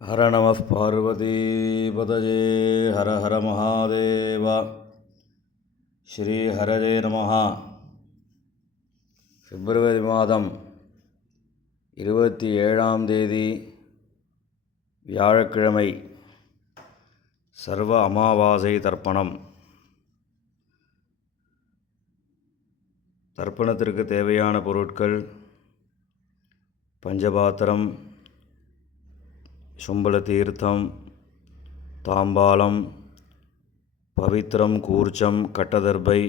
ஹர நம பார்வதிபதஜே ஹர ஹர மகாதேவா. ஸ்ரீ ஹரஜே நம. பிப்ரவரி மாதம் 27ஆம் தேதி வியாழக்கிழமை, சர்வ அமாவாசை தர்ப்பணம். தர்ப்பணத்திற்கு தேவையான பொருட்கள்: பஞ்சபாத்திரம், சும்பல தீர்த்தம், தாம்பாலம், பவித்திரம், கூர்ச்சம், கட்டதர்பை,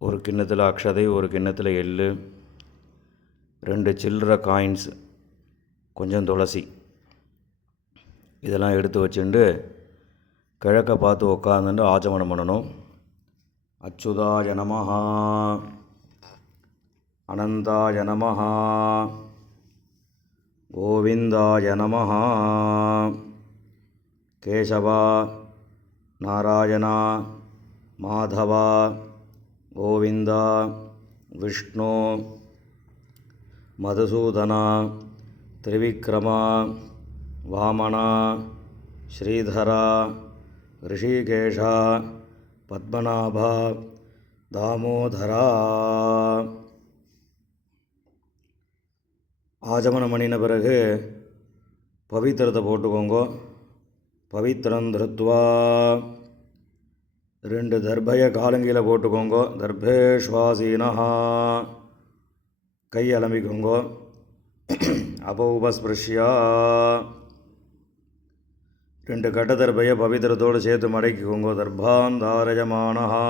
ஒரு கிண்ணத்தில் அக்ஷதை, ஒரு கிண்ணத்தில் எள்ளு, 2 சில்லற காயின்ஸ், கொஞ்சம் துளசி. இதெல்லாம் எடுத்து வச்சுட்டு கிழக்க பார்த்து உட்காந்துட்டு ஆச்சமனம் பண்ணணும். அச்சுதாய நமஹ, அனந்தாய நமஹ, கோவிந்தாய நமஹ, கேசவா, நாராயணா, மாதவா, கோவிந்தா, விஷ்ணு, மதுசூதனா, திரிவிக்ரமா, வாமனா, ஸ்ரீதரா, ரிஷிகேஷா, பத்மநாபா, தாமோதரா. ஆச்சமனம் பண்ணின பிறகு பவித்திரத்தை போட்டுக்கோங்க. பவித்திரம் திருத்வா, 2 தர்பையை காலங்கியில் போட்டுக்கோங்க. தர்பேஷ்வாசீனஹா, கை அலம்பிக்கோங்க. அபௌபஸ்பிருஷ்யா, 2 கட்ட தர்பையை பவித்திரத்தோடு சேர்த்து மடக்கிக்கோங்க. தர்பாந்தாரயமானஹா.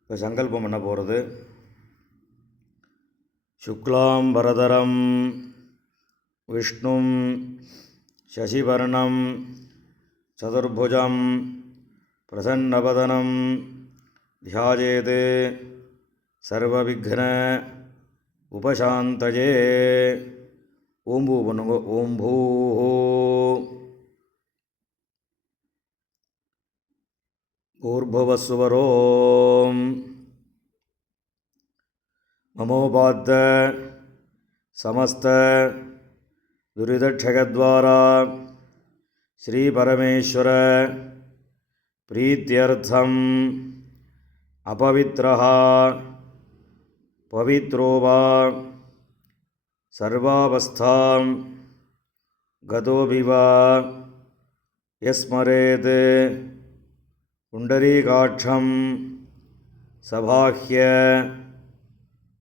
இப்போ சங்கல்பம் பண்ண போகிறது: சுக்லாம் பரதரம் விஷ்ணும் சசிவர்ணம் சதுர்புஜம் பிரசன்னவதனம் தியாயேத் சர்வவிக்ன உபசாந்தயே. ஓம்பூ பண்ணுங்க. ஓம் பூ பூர்பவஸ்வரோம் மமோபாத்த சமஸ்த துரிதக்ஷயத்வாரா ஸ்ரீ பரமேஸ்வர பிரீத்யர்த்தம் அபவித்ரஹ பவித்ரோ வா சர்வாவஸ்தாம் கதோபிவா யஸ்மரேத் புண்டரீகாட்சம் சபாஹ்ய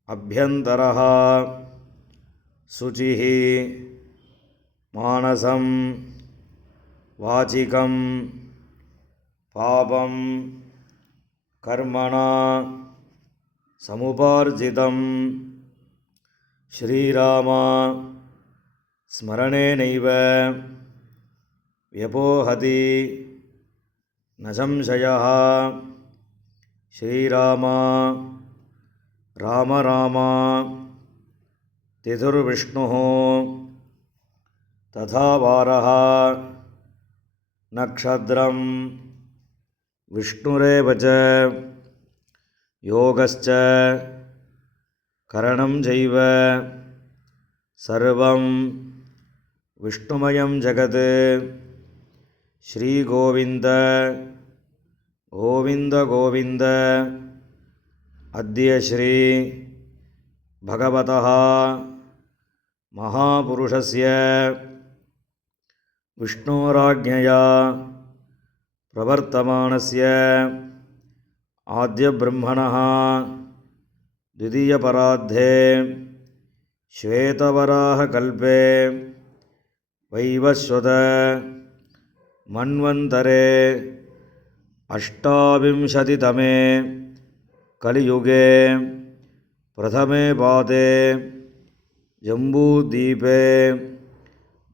அப்யந்தரஹ சுசிஹ மானசம் வாசிகம் பாபம் கர்மணா சமுபார்ஜிதம் ஸ்ரீராமா ஸ்மரணேனைவ வ்யபோஹதி ந சம்சயः. ஸ்ரீராமா ராம ராமா திதுர்விஷ்ணுः ததா வாரः நக்ஷத்ரம் விஷ்ணுரேவ ச யோகஸ்ச கரணம் சைவ சர்வம் விஷ்ணுமயம் ஜகத். ஸ்ரீகோவிந்த கோவிந்த கோவிந்த. அத்ய ஸ்ரீ பகவதः மகாபுருஷஸ்ய விஷ்ணோராஜ்ஞயா பிரவர்த்தமானஸ்ய ஆத்யப்ரம்மணः द्वितीयपरार्धे श्वेतवराहकल्पे वैवस्वत मन्वन्तरे अष्टाविंशतितमे कलियुगे प्रथमे पादे जम्बूद्वीपे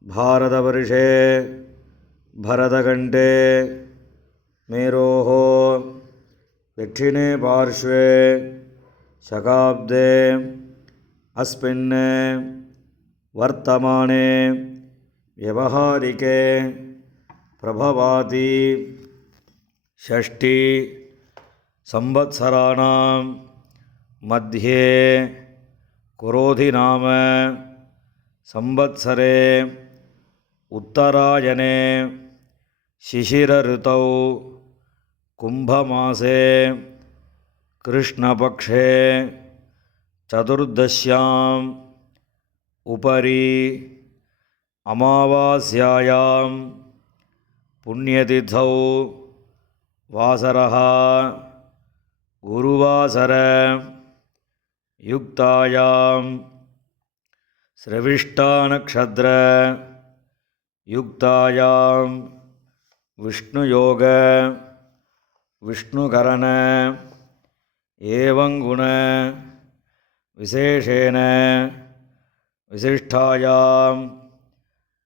भारतवर्षे भरतखण्डे मेरोः दक्षिणे पार्श्वे शकाब्दे अस्मिन् वर्तमाने व्यवहारिके प्रभवाति षष्ठी संवत्सराणां मध्ये कुरोधि नाम संवत्सरे उत्तरायणे शिशिरऋतौ कुम्भमासे कृष्णपक्षे चतुर्दश्याम् उपरि अमावास्यायां पुण्यतिथौ वासरः गुरुवासर युक्तायां श्रविष्टानक्षत्र युक्तायां विष्णुयोग विष्णुकरण एवं गुण विशेषेण विशिष्टायाम्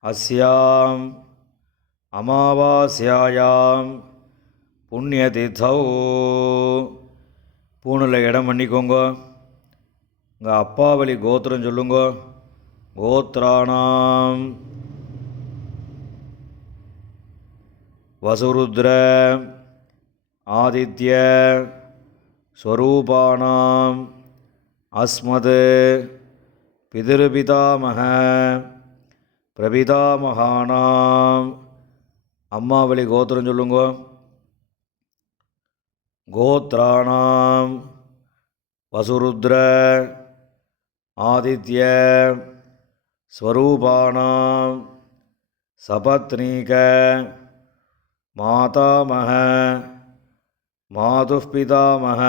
अस्याम् अमावास्यायां पुण्यतिथौ பூணில் இடம் பண்ணிக்கோங்க. உங்கள் அப்பாவளி கோத்திரம் சொல்லுங்க. கோத்ராணாம் வசுருத்ர ஆதித்ய ஸ்வரூபாணாம் அஸ்மத் பிதிருபிதாமக பிரபிதாமகானாம். அம்மாவளி கோத்திரம் சொல்லுங்க. கோத்ராணாம் வசுருத்ர ஆதித்ய ஸ்வரூபாணாம் சபத்னீக மாதாமக மாதுः பிதாமக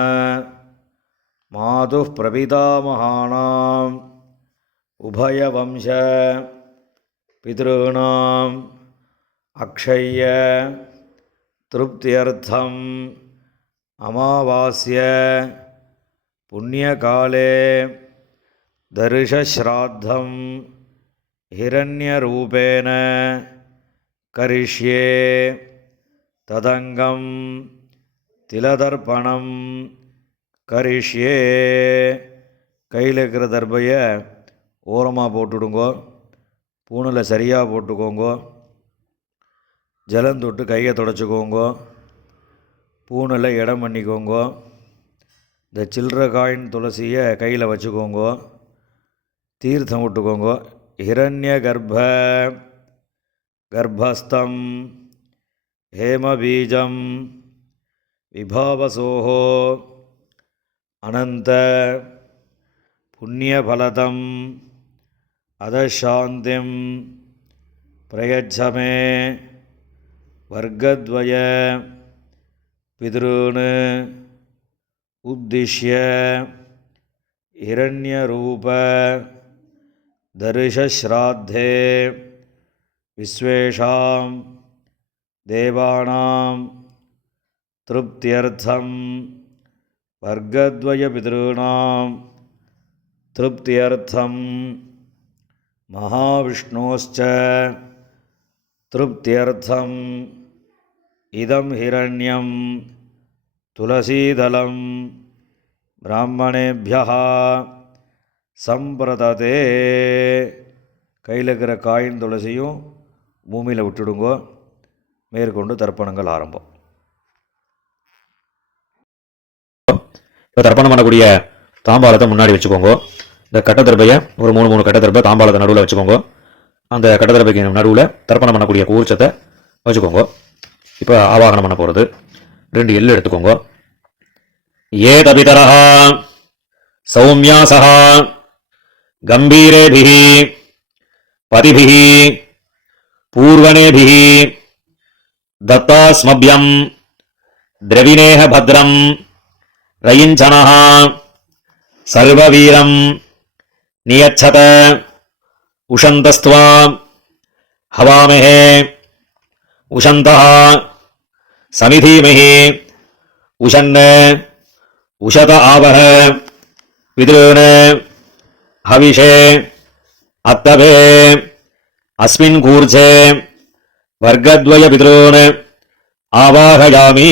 மாதுः பிரபிதாமகானாம் உபயவம்ச பித்ருணாம் அக்ஷய்ய திருப்தியர்த்தம் அமாவாஸ்ய புண்ணியகாலே தர்ஷஸ்ராத்தம் ஹிரண்யரூபேண கரிஷ்யே ததங்கம் திலதர்ப்பணம் கரிஷ்யே. கையில் இருக்கிற தர்பையை ஓரமாக போட்டுடுங்கோ. பூணில் சரியாக போட்டுக்கோங்கோ. ஜலம் தொட்டு கையை தொடச்சிக்கோங்கோ. பூணில் இடம் பண்ணிக்கோங்கோ. இந்த சில்லற காயின் துளசியை கையில் வச்சுக்கோங்கோ. தீர்த்தம் விட்டுக்கோங்கோ. ஹிரண்ய கர்ப்பஸ்தம் ஹேமபீஜம் விபாவசோஹோ அனந்த புண்ணியபலதம் அதசாந்திம் பிரயச்சமே வர்க்கத்வய பித்ருன் உத்திஷ்ய ஹிரண்யரூப தர்ஷஸ்ராத்தே விஸ்வேஷாம் தேவானாம் திருப்தியர்த்தம் வர்க்கத்வய பித்ருணாம் திருப்தியர்த்தம் மகாவிஷ்ணோஸ்ச திருப்தியர்த்தம் இதம் ஹிரண்யம் துளசீதலம் பிராமணேபியः சம்பிரததே. கையில் இருக்கிற காயின் துளசியும் பூமியில் விட்டுடுங்கோ. மேற்கொண்டு தர்ப்பணங்கள் ஆரம்பம். இப்போ தர்ப்பணம் பண்ணக்கூடிய தாம்பாளத்தை முன்னாடி வச்சுக்கோங்க. இந்த கட்டத்தர்பையை ஒரு 3 கட்டத்தர்பை தாம்பாளத்தை நடுவில் வச்சுக்கோங்க. அந்த கட்டத்தர்பைக்கு நடுவில் தர்ப்பணம் பண்ணக்கூடிய கூர்ச்சத்தை வச்சுக்கோங்க. இப்போ ஆவாகனம் பண்ண போகிறது. 2 எள்ளு எடுத்துக்கோங்க. ஏ தபிதரஹ சௌமியாசஹ கம்பீரேபிஹி பதிபிஹி பூர்வணேபிஹி தத்தாஸ்மப்யம் திரவிணேஹ பத்ரம் ரயிஞ்சனஹ சர்வவீரம் நியச்சத உஷந்தஸ்த்வா ஹவாமஹே உஷந்தஹ சமிதீமஹி உஷன்ன உஷத ஆவஹ வித்ருன ஹவிஷே அத்தபே அஸ்மின் கூர்ச்சே வர்க்கத்வய பித்ருன் ஆவாஹயாமி.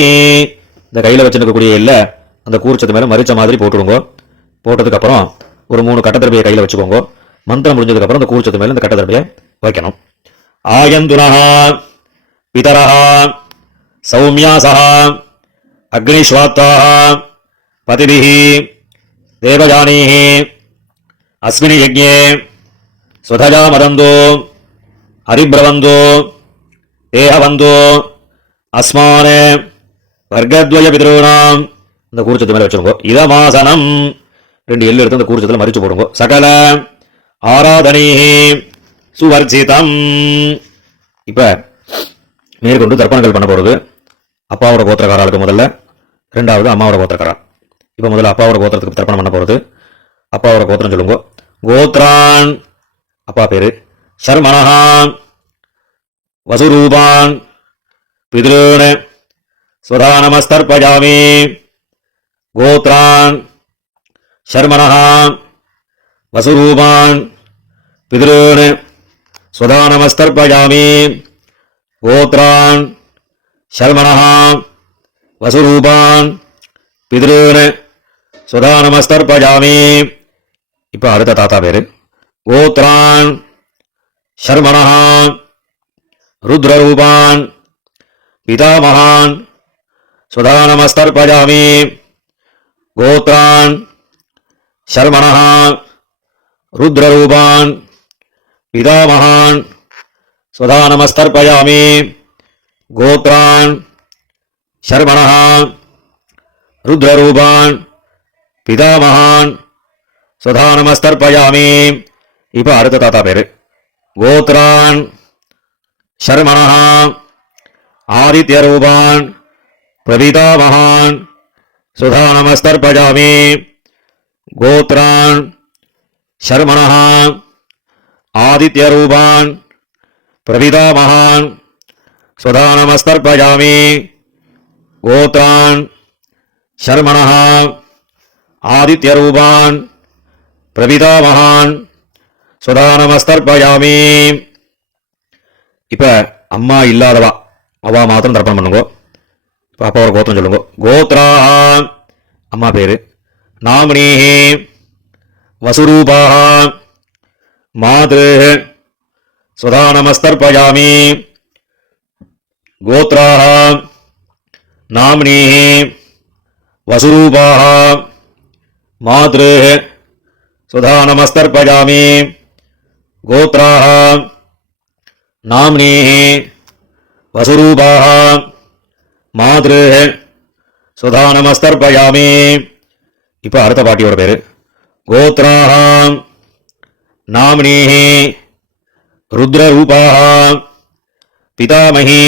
இந்த கையில் வச்சுருக்கக்கூடிய இல்லை அந்த கூர்ச்சத்து மேலே மரிச்ச மாதிரி போட்டுடுங்க. போட்டதுக்கப்புறம் ஒரு 3 கட்டத்தர்பையை கையில் வச்சுக்கோங்க. மந்திரம் முடிஞ்சதுக்கப்புறம் அந்த கூர்ச்சத்து மேலே இந்த கட்டத்தர்பையை வைக்கணும். ஆயந்துனஹ பிதரஹ சௌமியாசஹ அக்னிஸ்வாத்தாஹ பதிபிஹி தேவயானீஹி அஸ்மின் யஜ்ஞே ஸ்வதஜா மதந்தோ ஹரிப்ரவந்தோ தேஹவந்தோ அஸ்மான வர்க்கத்வய பிதॄணாம். இந்த கூர்ச்சத்து மேலே வச்சுருங்கோ. இதமாசனம் 2 எள்ளு எடுத்து அந்த கூர்ச்சத்தில் மறிச்சு போடுங்க. சகல ஆராதனையே சுவர்ஜிதம். இப்ப மேற்கொண்டு தர்ப்பணங்கள் பண்ண போறது அப்பாவோட கோத்திரக்காரர்களுக்கு முதல்ல, 2வது அம்மாவோட கோத்திரக்காரா. இப்ப முதல்ல அப்பாவோட கோத்திரத்துக்கு தர்ப்பணம் பண்ண போறது. அப்பாவோட கோத்திரம் சொல்லுங்க. கோத்ரான் அப்பா பேரு, சர்மணஹான் வசுரூபான் பித்ருன் ஸ்வதானமஸ்தர்ப்பயாமி. கோத்ரான் சர்மணஹான் வசுரூபான் பித்ருன் ஸ்வதானமஸ்தர்ப்பயாமி. கோத்ரான் சர்மணஹான் வசுரூபான் பித்ருன் ஸ்வதானமஸ்தர்ப்பயாமி. இப்ப அடுத்த தாத்தா பேரு. கோத்ரான் சர்மணஹான் ருத்ரரூபான் பிதாமகான் ஸ்வதானமஸ்தர்ப்பயாமி. கோத்ரான் சர்மணஹான் ருத்ரரூபான் பிதாமகான் ஸ்வதானமஸ்தர்ப்பயாமி. கோத்ரான் சர்மணஹான் ருத்ரரூபான் பிதாமகான் ஸ்வதானமஸ்தர்ப்பயாமி. இப்ப அடுத்த தாத்தா பேரு. கோத்ரான் சர்மணஹான் ஆதித்யரூபான் பிரபிதாமகான் ஸ்வதானமஸ்தர்ப்பயாமி. கோத்ரான் சர்மணஹான் ஆதித்யரூபான் பிரபிதாமகான் ஸ்வதானமஸ்தர்ப்பயாமி. கோத்ரான் சர்மணஹான் ஆதித்யரூபான் பிரபிதாமகான் ஸ்வதானமஸ்தர்ப்பயாமி. இப்ப அம்மா இல்லாதவா அவா மாத்திரம் தர்ப்பணம் பண்ணுங்க. இப்ப அப்பாவோட கோத்திரம் சொல்லுங்க. கோத்ரான் அம்மா பேரு, நாமினீஹி வசுரூபாஹ மாத்ரு ஸ்வதானமஸ்தர்ப்பயாமி. கோத்ராஹ நாமினீஹி வசுரூபாஹ மாத்ரு ஸ்வதானமஸ்தர்ப்பயாமி. கோத்ராஹ நாமினீஹி வசுரூபாஹ மாத்ரு ஸ்வதானமஸ்தர்ப்பயாமி. இப்ப அடுத்த பாட்டியோட பேரு. கோத்ராஹ நாமினீஹி ருத்ரரூபாஹ பிதாமகி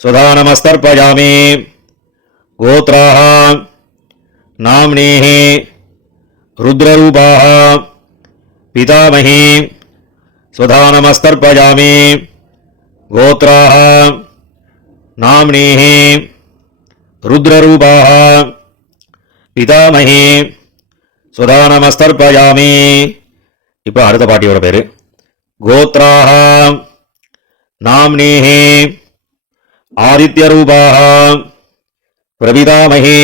ஸ்வதானமஸ்தர்ப்பயாமி. கோத்ராஹ நாமினீஹி ருத்ரரூபாஹ பிதாமகி ஸ்வதானமஸ்தர்ப்பயாமி. கோத்ராஹ நாமினீஹி ருத்ரரூபாஹ பிதாமகி ஸ்வதானமஸ்தர்ப்பயாமி. இப்ப அடுத்த பாட்டியோட பேரு. கோத்ராஹ நாமினீஹி ஆதித்யரூபாஹ பிரபிதாமகி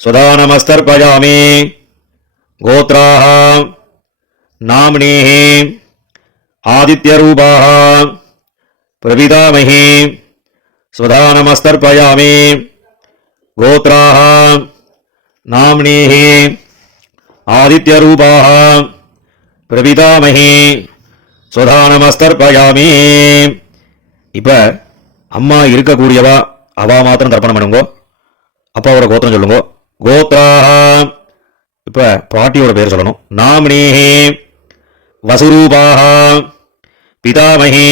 ஸ்வதானமஸ்தர்ப்பயாமி. கோத்ராஹ நாமினீஹி ஆதித்யரூபாஹ பிரபிதாமகி ஸ்வதானமஸ்தர்ப்பயாமி. கோத்ராஹ நாமினீஹி ஆதித்யரூபாஹ பிரபிதாமகி ஸ்வதானமஸ்தர்ப்பயாமி. இப்ப அம்மா இருக்கக்கூடியவா அவா மாத்திரம் தர்ப்பணம் பண்ணுங்க. அப்பாவோட கோத்திரம் சொல்லுங்க. கோத்ராஹ இப்ப பாட்டியோட பேர் சொல்லணும். நாமினீஹி வசுரூபாஹ பிதாமகி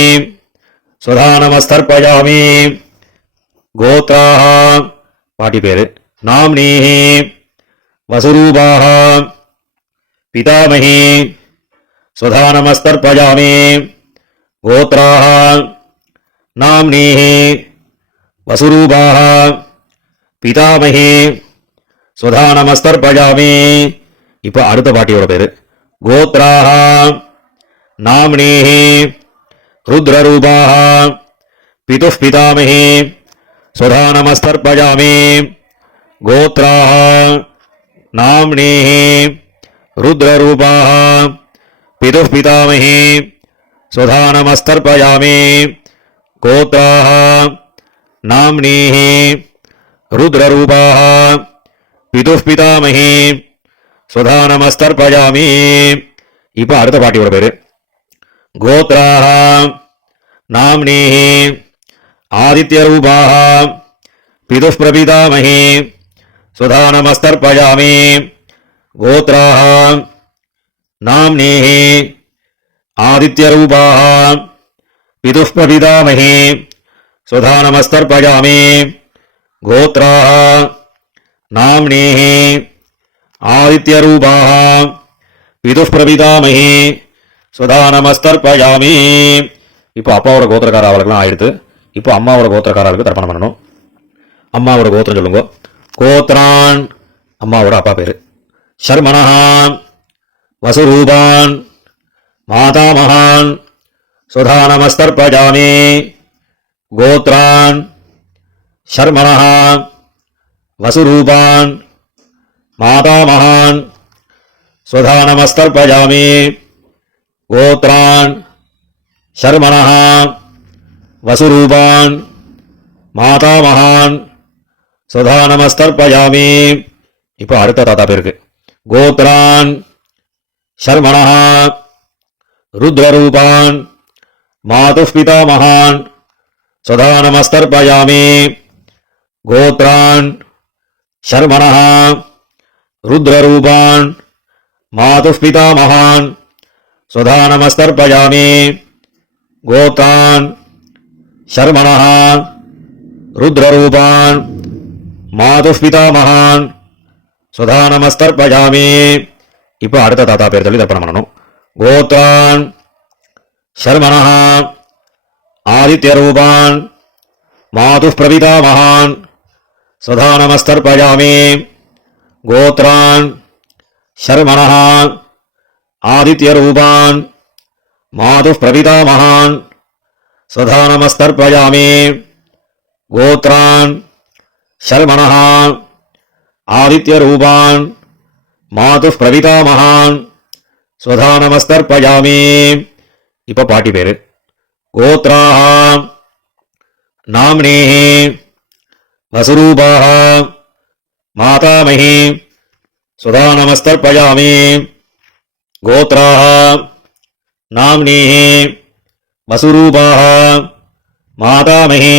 ஸ்வதானமஸ்தர்ப்பயாமி. கோத்ராஹ பாட்டி பேரு. நாமினீஹி வசுரூபாஹ பிதாமகி ஸ்வதானமஸ்தர்ப்பயாமி. கோத்ராஹ நாமினீஹி வசுரூபாஹ பிதாமகி ஸ்வதானமஸ்தர்ப்பயாமி. இப்ப அடுத்த பாட்டியோட பேரு. கோத்ராஹ நாமினீஹி ருத்ரரூபாஹ பிதுः பிதாமகி ஸ்வதானமஸ்தர்ப்பயாமி. கோத்ராஹ நாமினீஹி ருத்ரரூபாஹ பிதுः பிதாமகி ஸ்வதானமஸ்தர்ப்பயாமி. கோத்ராஹ நாமினீஹி ருத்ரரூபாஹ பிதுः பிதாமகி ஸ்வதானமஸ்தர்ப்பயாமி. இப்போ அடுத்த பாட்டியோட பேரு கோத்ராஹ நாம்னேஹி ஆதித்ய ரூபாஹ பிதுஷ் பிரபிதாமஹி சுதா நமஸ்தர்ப்பயாமி. கோத்ராஹ நாம்னேஹி ஆதித்ய ரூபாஹ பிதுஷ் பிரபிதாமஹி சுதா நமஸ்தர்ப்பயாமி. கோத்ராஹ நாம்னேஹி ஆதித்ய ரூபாஹ பிதுஷ் பிரபிதாமஹி சுதா நமஸ்தர்ப்பயாமி. இப்போ அப்பாவோட கோத்திரக்கார அவளுக்குலாம் ஆயிடுத்து. இப்போ அம்மாவோட கோத்திரக்காரர்களுக்கு தர்ப்பணம் பண்ணணும். அம்மாவோட கோத்திரம் சொல்லுங்க. கோத்ரான் அம்மாவோட அப்பா பேரு. ஷர்மணஹான் வசுரூபான் மாதாமகான் சுதா நமஸ்தர்ப்பயாமி. கோத்ரான் ஷர்மணஹான் வசுரூபான் மாதாமகான் சுதா நமஸ்தர்ப்பயாமி. கோத்ரான் ஷர்மணஹான் வசுரூபான் மாதாமகான் சுதா நமஸ்தர்ப்பயாமி. இப்போ அடுத்த தாத்தா பேருக்கு. கோத்ரான் ஷர்மணஹான் ருத்ரரூபான் மாதுஷ் பிதாமகான் சுதா நமஸ்தர்ப்பயாமி. கோத்ரான் ஷர்மணஹான் ருத்ரரூபான் மாதுஷ் பிதாமகான் சுதா நமஸ்தர்ப்பயாமி. கோத்ரான் ஷர்மணஹான் ருத்ரரூபான் மாதுஷ் பிதாமகான் சுதா நமஸ்தர்ப்பயாமி. இப்போ அடுத்த தாத்தா பேர் சொல்லி தர்ப்பணம் பண்ணணும். கோத்ரான் ஷர்மணஹான் ஆதித்ய ரூபான் மாதுஷ் பிரபிதாமகான் சுதா நமஸ்தர்ப்பயாமி. கோத்ரான் ஷர்மணஹான் ஆதித்ய ரூபான் மாதுஷ் பிரபிதாமகான் சுதா நமஸ்தர்ப்பயாமி. கோத்ரான் ஷர்மணஹான் ஆதித்ய ரூபான் மாதுஷ் பிரபிதாமகான் சுதா நமஸ்தர்ப்பயாமி. இப்போ பாட்டி பேரு. கோத்ராஹ நாம்னேஹி வசுரூபாஹ மாதாமஹி சுதா நமஸ்தர்ப்பயாமி. கோத்ராஹ நாம்னேஹி வசுரூபாஹ மாதாமஹி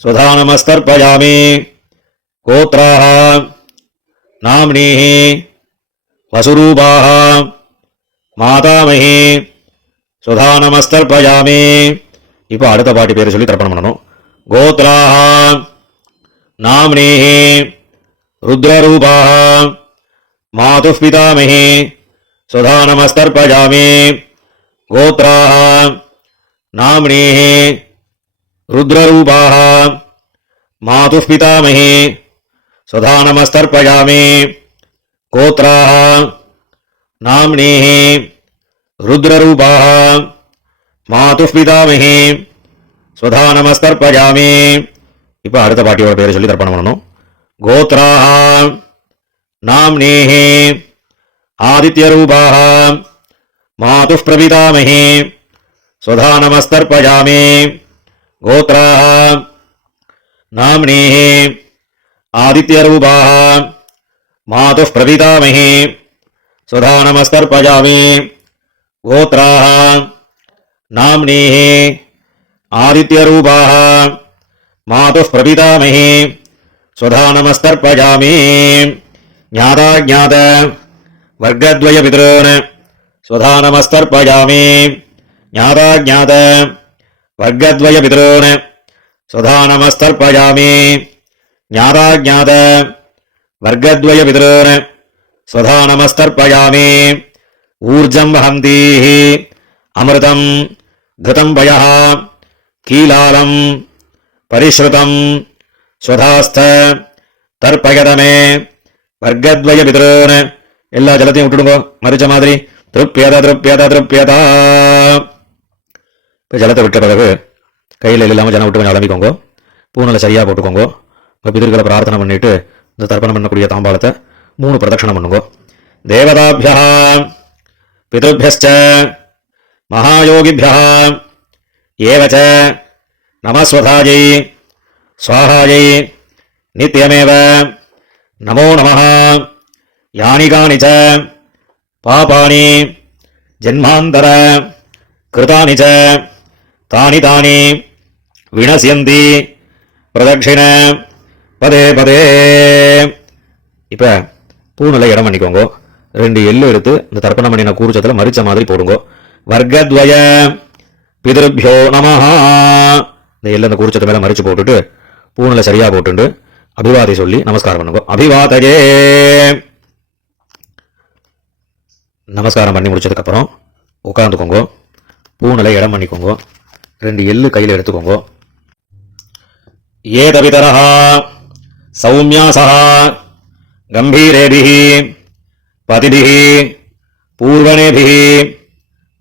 சுதா நமஸ்தர்ப்பயாமி. கோத்ராஹ நாம்னேஹி வசுரூபாஹ மாதாமஹி சுதா நமஸ்தர்ப்பயாமி. இப்போ அடுத்த பாட்டி பேர் சொல்லி தர்ப்பணம் பண்ணணும். கோத்ராஹ நாம்னேஹி ருத்ரரூபாஹ மாதுஷ் பிதாமஹி சுதா நமஸ்தர்ப்பயாமி. கோத்ராஹ நாம்னேஹி ருத்ரரூபாஹ மாதுஷ் பிதாமஹி சுதா நமஸ்தர்ப்பயாமி. கோத்ராஹ நாம்னேஹி ருத்ரரூபாஹ மாதுஷ் பிதாமஹி சுதா நமஸ்தர்ப்பயாமி. இப்போ அடுத்த பாட்டியோட பேர் சொல்லி தர்ப்பணம் பண்ணணும். கோத்ராஹ நாம்னேஹி ஆதித்ய ரூபாஹ மாதுஷ் பிரபிதாமஹி சுதா நமஸ்தர்ப்பயாமி. கோத்ராஹ நாம்னேஹி ஆதித்ய ரூபாஹ மாதுஷ் பிரபிதாமஹி சுதா நமஸ்தர்ப்பயாமி. கோத்ராஹ நாம்னேஹி ஆதித்ய ரூபாஹ மாதுஷ் பிரபிதாமஹி சுதா நமஸ்தர்ப்பயாமி. ஞாதாஜ்ஞாத வர்க்கத்வய பிதॄன் சுதா நமஸ்தர்ப்பயாமி. ஞாதாஜ்ஞாத வர்க்கத்வய பிதॄன் சுதா நமஸ்தர்ப்பயாமி. ஞாதாஜ்ஞாத வர்க்கத்வய பிதॄன் சுதா நமஸ்தர்ப்பயாமி. ஊர்ஜம் வஹந்தீஹி அமிர்தம் கிருதம் வயः கீலாலம் பரிஸ்ருதம் ஸ்வதாஸ்த தர்ப்பயதமே வர்க்கத்வய பிதॄன். எல்லா ஜலத்தையும் விட்டுடுங்க மறிச்ச மாதிரி. திருப்யத திருப்யத திருப்யதா. இப்போ ஜலத்தை விட்ட பிறகு கையில் இல்லாமல் ஜலம் விட்டு கொஞ்சம் அலம்பிக்கோங்க. பூனலை சரியாக போட்டுக்கோங்க. உங்கள் பிதர்களை பிரார்த்தனை பண்ணிட்டு இந்த தர்ப்பணம் பண்ணக்கூடிய தாம்பாளத்தை 3 பிரதட்சணம் பண்ணுங்க. தேவதாபியா பிதృभ्यश्च மகாயோகிभ्यः ஏவச்ச நமஸ்வதாயை ஸ்வாஹாயை நித்யமேவ நமோ நமः. யானி கானி ச பாபானி ஜென்மாந்தர கிருதானி ச தானி தானி வினசியந்தி பிரதட்சிண பதே பதே. இப்போ பூனில் இடம் பண்ணிக்கோங்க. 2 எள்ளு எடுத்து இந்த தர்ப்பணம் பண்ணின கூர்ச்சத்தில் மரிச்ச மாதிரி போடுங்க. வர்க்கத்வய பிதృభ్యோ நமஹ. இந்த எள்ளு அந்த கூர்ச்சத்தை மேலே மரிச்சு போட்டுட்டு பூனில் சரியா போட்டுண்டு அபிவாதை சொல்லி நமஸ்காரம் பண்ணுங்க. அபிவாதையே. நமஸ்காரம் பண்ணி முடிச்சதுக்கப்புறம் உட்காந்துக்கோங்க. பூனில் இடம் பண்ணிக்கோங்க. 2 எள்ளு கையில் எடுத்துக்கோங்க. ஏதவிதரஹ சௌமியாசஹ கம்பீரேபிஹி பதிபிஹி பூர்வணேபிஹி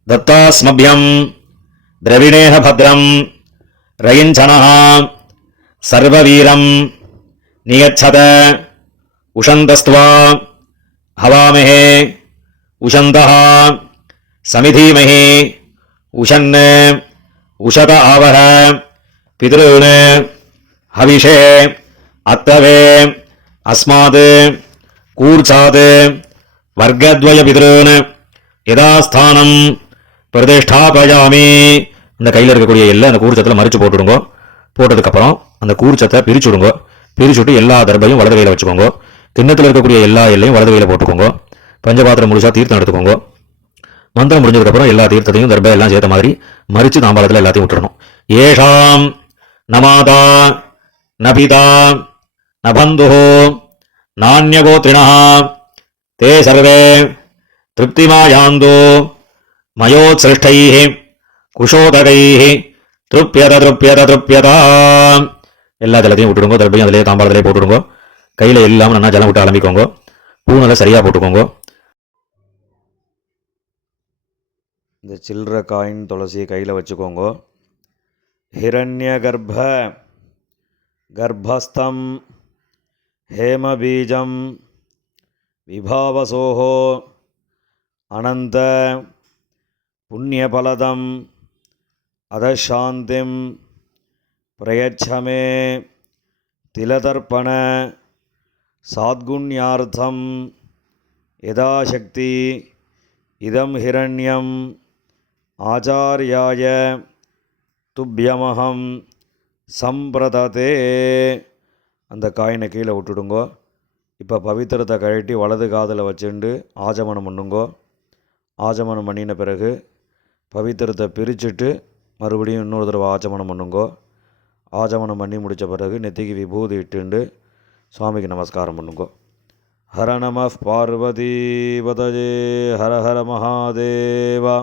தத்தாஸ்மபியம் திரவிணேஹ பத்ரம் ரயிஞ்சனஹ சர்வவீரம் நியச்சத உஷந்தஸ்த்வா ஹவாமஹே உஷந்தஹ சமிதீமஹி உஷன் உஷத ஆவஹ பிதॄன் ஹவிஷே அத்தவே அஸ்மாத் கூர்ச்சாத் வர்க்கத்வய பிதॄன் யதாஸ்தானம் பிரதிஷ்டாபயாமி. இந்த கையில் இருக்கக்கூடிய எல்லாம் அந்த கூர்ச்சத்தில் மறிச்சு போட்டுடுங்க. போட்டதுக்கப்புறம் அந்த கூர்ச்சத்தை பிரிச்சுடுங்க. பிரிச்சுட்டு எல்லா தர்பையும் வலது கையில் வச்சுக்கோங்க. கிண்ணத்தில் இருக்கக்கூடிய எல்லா எல்லையும் வலது கையில் போட்டுக்கோங்க. பஞ்சபாத்திரம் முடிச்சா தீர்த்தம் எடுத்துக்கோங்க. மந்திரம் முடிஞ்சதுக்கப்புறம் எல்லா தீர்த்தத்தையும் தர்பை எல்லாம் சேர்த்த மாதிரி மறிச்சு தாம்பாளத்தில் எல்லாத்தையும் விட்டுறணும். ஏஷாம் நமாதா நபிதா நபந்து நானியகோத்ரிணா தே சர்வே திருப்திமாயாந்தோ மயோத்ஸ்ருஷ்டைः குஷோதகைः திருப்யத திருப்யத திருப்யதா. எல்லா ஜலத்தையும் விட்டுடுங்க. தர்பையும் அதிலே தாம்பாளத்திலே போட்டுடுங்க. கையில் எல்லாம் நல்லா ஜலம் விட்டு ஆரம்பிக்கோங்க. பூனலை சரியாக போட்டுக்கோங்க. இந்த சில்லற காயின் துளசியை கையில் வச்சுக்கோங்க. ஹிரண்ய கர்ப்பஸ்தம் ஹேமபீஜம் விபாவசோஹோ அனந்த புண்ணியபலதம் அதசாந்திம் பிரயச்சமே திலதர்ப்பண சாத்குண்யார்த்தம் யதாசக்தி இதம் ஹிரண்யம் ஆச்சார்யாய துப்யமஹம் சம்பிரததே. அந்த காயினை கீழே விட்டுடுங்கோ. இப்போ பவித்திரத்தை கழட்டி வலது காதில் வச்சுண்டு ஆஜமனம் பண்ணுங்கோ. ஆஜமனம் பண்ணின பிறகு பவித்திரத்தை பிரிச்சுட்டு மறுபடியும் இன்னொரு தடவை ஆஜமனம் பண்ணுங்கோ. ஆஜமனம் பண்ணி முடித்த பிறகு நெத்திக்கு விபூதி இட்டுண்டு சுவாமிக்கு நமஸ்காரம் பண்ணுங்கோ. ஹர நம பார்வதி பதஜே ஹர ஹர மகாதேவா.